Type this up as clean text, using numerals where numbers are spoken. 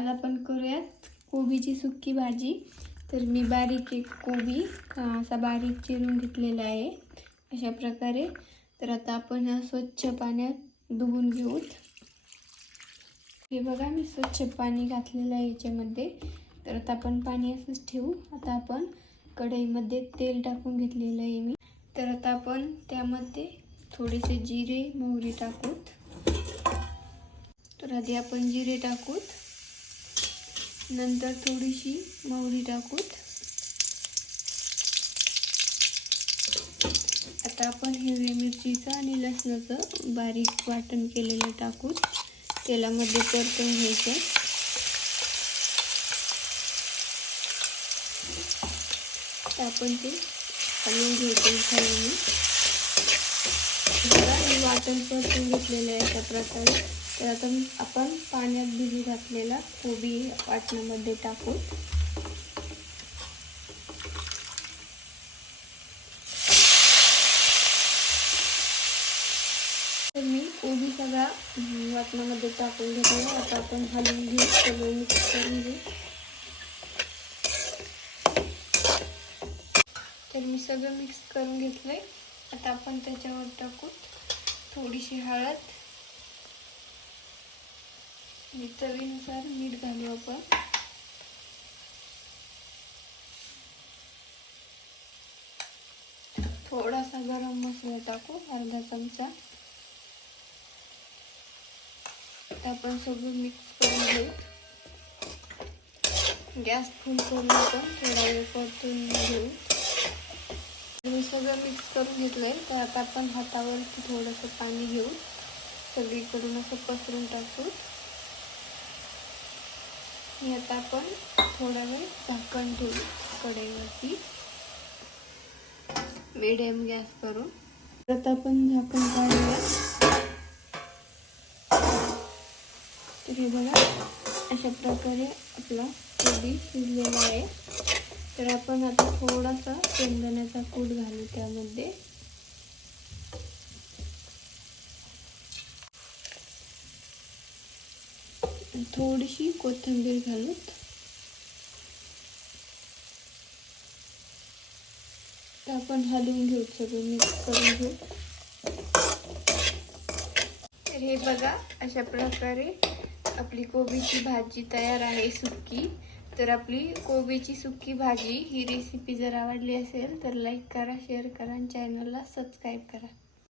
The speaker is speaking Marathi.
आज आपण करूयात कोबीची सुक्की भाजी। तर मी बारीक एक कोबी असा बारीक चिरून घेतलेला आहे अशा प्रकारे। तर आता आपण हा स्वच्छ पाण्यात धुवून घेऊत। हे बघा मी स्वच्छ पाणी घातलेलं आहे याच्यामध्ये। तर आता आपण पाणी असंच ठेवू। आता आपण कढईमध्ये तेल टाकून घेतलेलं आहे मी। तर आता आपण त्यामध्ये थोडेसे जिरे मोहरी टाकूत। तर आधी आपण जिरे टाकूत, नंतर थोडीशी मोहरी टाकूत। आता आपण हिरवी मिरचीचं आणि लसणाचं बारीक वाटण केलेलं टाकूत। तेलामध्ये परतून घ्यायचं। तर आपण ते हलवून घ्यायचं खाली। बघा वाटण परतून घेतलेलं आहे अशा प्रकारे। तर आता आपण पाण्यात भिजू घातलेला कोबी वाटणामध्ये टाकू। तर मी कोबी सगळा वाटणामध्ये टाकून घेतलेला। आता आपण हलवून घेऊ, सगळं मिक्स करून घेऊ। तर मी सगळं मिक्स करून घेतलंय। आता आपण त्याच्यावर टाकू थोडीशी हळद, चवीनुसार मीठ घालू आपण। थोडासा गरम मसाला टाकू, अर्धा चमचा। आपण सगळं मिक्स करून घेऊ। गॅस फुल करून आपण थोडा वेळ परतून घेऊ। मी सगळं मिक्स करून घेतलंय। तर आता आपण हातावरती थोडंसं पाणी घेऊ, सगळीकडून असं पसरून टाकू। आणि आता आपण थोडा वेळ झाकण ठेवू कढईवरती मीडियम गॅस करून। आता आपण झाकण काढूया। तर हे बघा अशा प्रकारे आपला कोबी शिजलेला आहे। तर आपण आता थोडासा शेंगदाण्याचा कूट घालू त्यामध्ये। थोडीशी कोथिंबीर घालू। तर आपण हलवून घेऊ, सगळं मिक्स करून घेऊ। तर हे बघा अशा प्रकारे आपली कोबीची भाजी तयार आहे सुक्की। तर आपली कोबीची सुक्की भाजी ही रेसिपी जर आवडली असेल तर लाईक करा, शेअर करा आणि चॅनलला सबस्क्राईब करा।